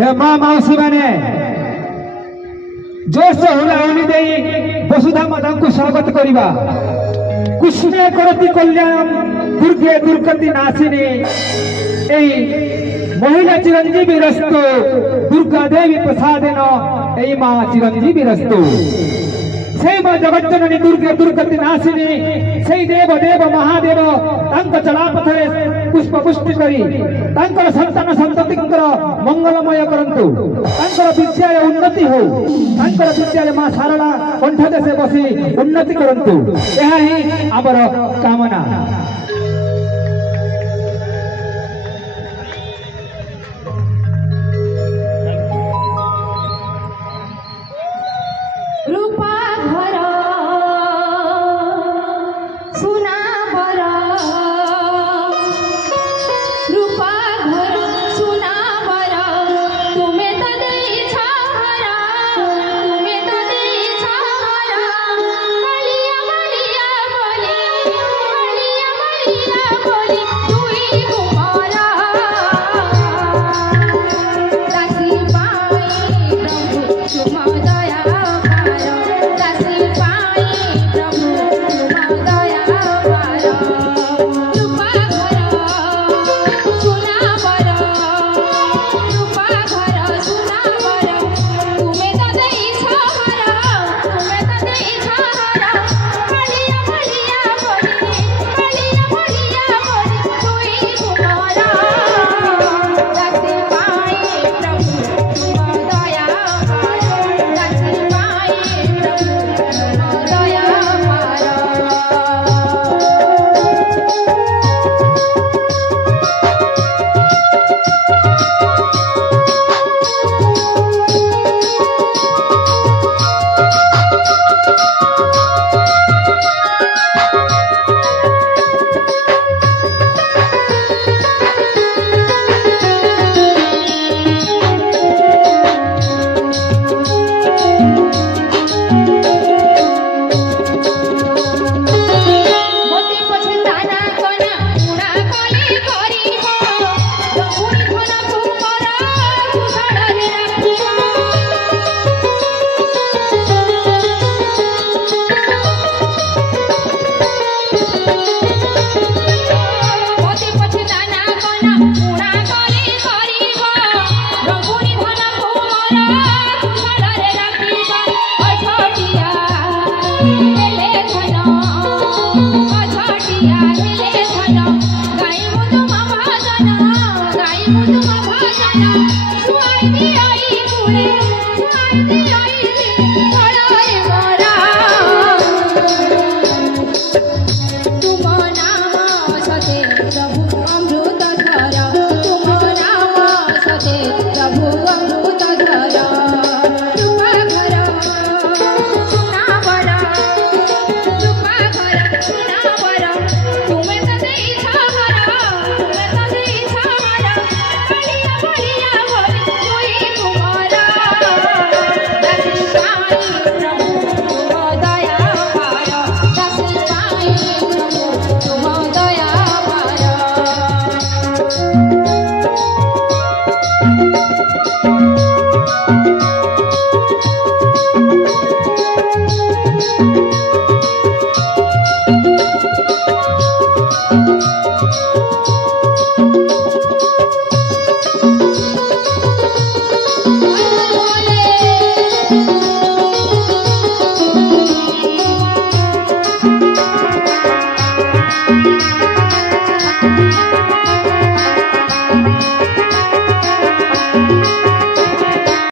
हे माँ मौसी मैंने जोर से हुलाहुली दे वसुधा माता को स्वागत करिबा। कुष्मे करति कल्याण दुर्गे दुर्गति नाशिनी ए महिला चिरंजीवी रस्तु दुर्गा देवी प्रसादेन ए माँ चिरंजीवी रस्तु से माँ जगज्जननी दुर्गे दुर्गति नाशिनी से देव देव महादेव तांको चलापथरे पुष्प पुष्टि करी तांकर संतान संततिकर मंगलमय करंतु तांकर विद्यालय उन्नति हो तांकर विद्यालय माँ शारदा कंठ देशे बसी उन्नति करंतु यह ही आमर कामना। Swahili,